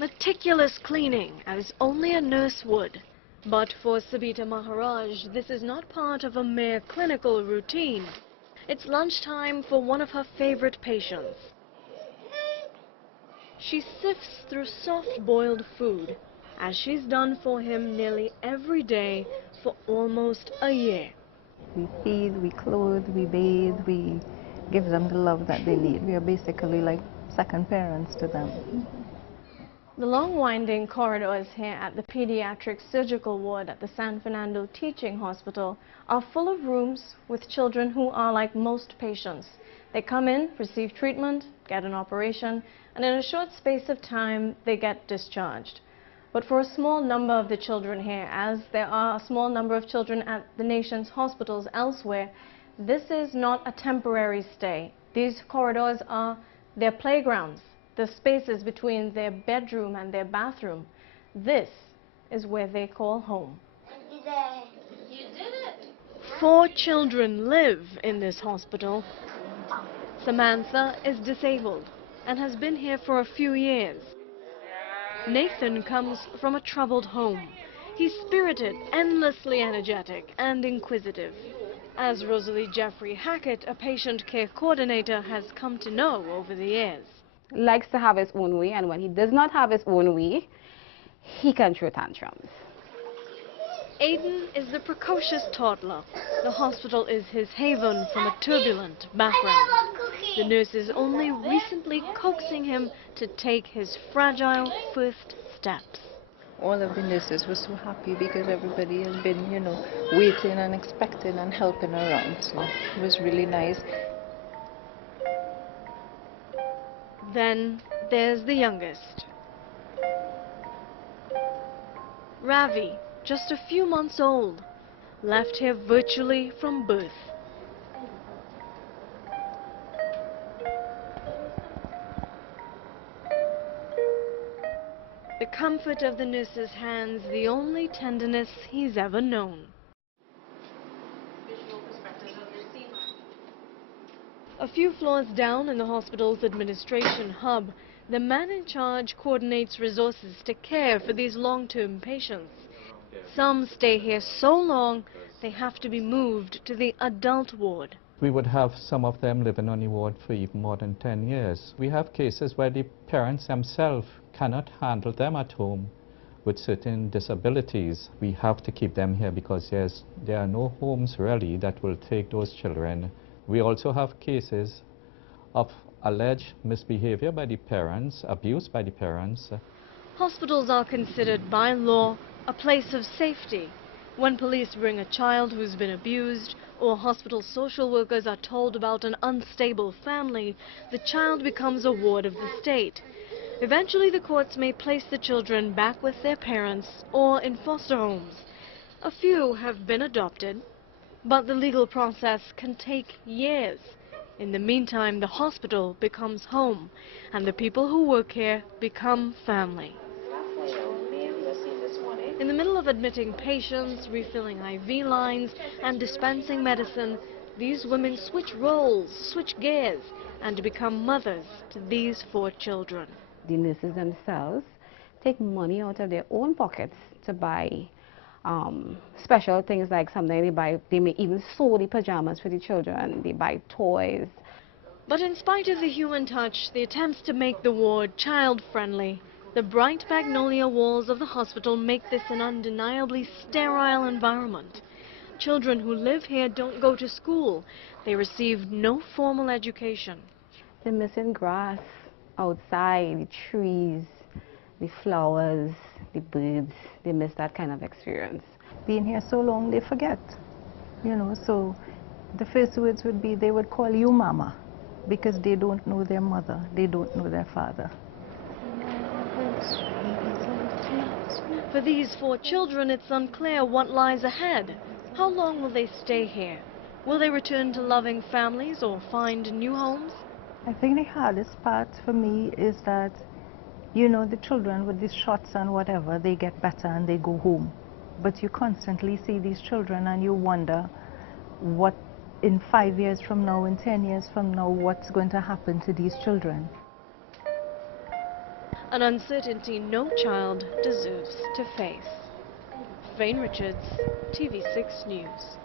Meticulous cleaning, as only a nurse would. But for Sabita Maharaj, this is not part of a mere clinical routine. It's lunchtime for one of her favorite patients. She sifts through soft-boiled food, as she's done for him nearly every day for almost a year. We feed, we clothe, we bathe, we give them the love that they need. We are basically like second parents to them. The long winding corridors here at the pediatric surgical ward at the San Fernando Teaching Hospital are full of rooms with children who are like most patients. They come in, receive treatment, get an operation, and in a short space of time they get discharged. But for a small number of the children here, as there are a small number of children at the nation's hospitals elsewhere, this is not a temporary stay. These corridors are their playgrounds, the spaces between their bedroom and their bathroom. This is where they call home. You did it! 4 children live in this hospital. Samantha is disabled and has been here for a few years. Nathan comes from a troubled home. He's spirited, endlessly energetic, and inquisitive. As Rosalie Jeffrey Hackett, a patient care coordinator, has come to know over the years. Likes to have his own way, and when he does not have his own way, he can throw tantrums. Aiden is the precocious toddler. The hospital is his haven from a turbulent background. The nurse is only recently coaxing him to take his fragile first steps. All of the nurses were so happy because everybody has been, waiting and expecting and helping around. So it was really nice. Then there's the youngest, Ravi, just a few months old, left here virtually from birth. The comfort of the nurse's hands, the only tenderness he's ever known. A few floors down in the hospital's administration hub, the man in charge coordinates resources to care for these long-term patients. Some stay here so long, they have to be moved to the adult ward. We would have some of them living on the ward for even more than 10 years. We have cases where the parents themselves cannot handle them at home with certain disabilities. We have to keep them here because there are no homes really that will take those children. We also have cases of alleged misbehavior by the parents, abuse by the parents. Hospitals are considered by law a place of safety. When police bring a child who's been abused, or hospital social workers are told about an unstable family, the child becomes a ward of the state. Eventually the courts may place the children back with their parents or in foster homes. A few have been adopted, but the legal process can take years. In the meantime, the hospital becomes home, and the people who work here become family. In the middle of admitting patients, refilling IV lines, and dispensing medicine, these women switch roles, switch gears, and become mothers to these 4 children. The nurses themselves take money out of their own pockets to buy special things, like sometimes they may even sew the pajamas for the children, they buy toys. But in spite of the human touch, the attempts to make the ward child-friendly, the bright magnolia walls of the hospital make this an undeniably sterile environment. Children who live here don't go to school. They receive no formal education. They're missing grass outside, the trees, the flowers, the birds. They miss that kind of experience. Being here so long, they forget. So the first words would be, they would call you mama, because they don't know their mother, they don't know their father. For these 4 children, it's unclear what lies ahead. How long will they stay here? Will they return to loving families or find new homes? I think the hardest part for me is that, the children with these shots and whatever, they get better and they go home. But you constantly see these children and you wonder what in 5 years from now, in 10 years from now, what's going to happen to these children. An uncertainty no child deserves to face. Vane Richards, TV6 News.